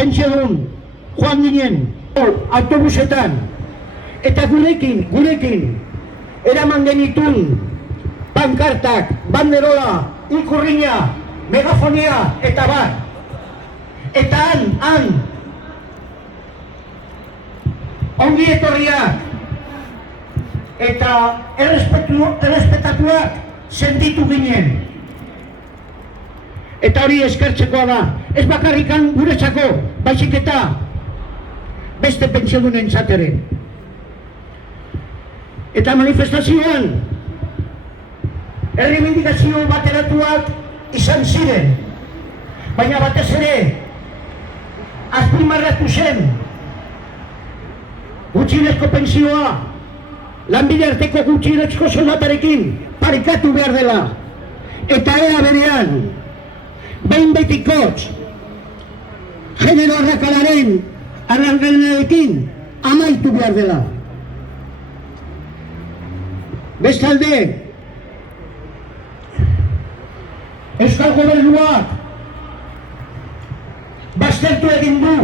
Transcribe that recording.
pentsiodun joan ginen autobusetan, eta gurekin eraman genitun pankartak, banderola, ikurriña, megafonia, eta bar. Eta han, ongi etorriak eta errespetatuak sentitu ginen. Eta hori eskertzekoa da, ez bakarrikan guretzako, baizik eta beste pentsiodunen zatere. Eta manifestazioan, erreibindikazio bateratuak izan ziren, baina batez ere, azpimarratu zen, gutxienezko pentsioa, lanbide arteko gutxienezko soldatarekin parekatu behar dela, eta ea berean, behin betikoz, genero arrakalarekin amaitu behar dela. Bestalde, Euskal Gobernuak baztertu egin du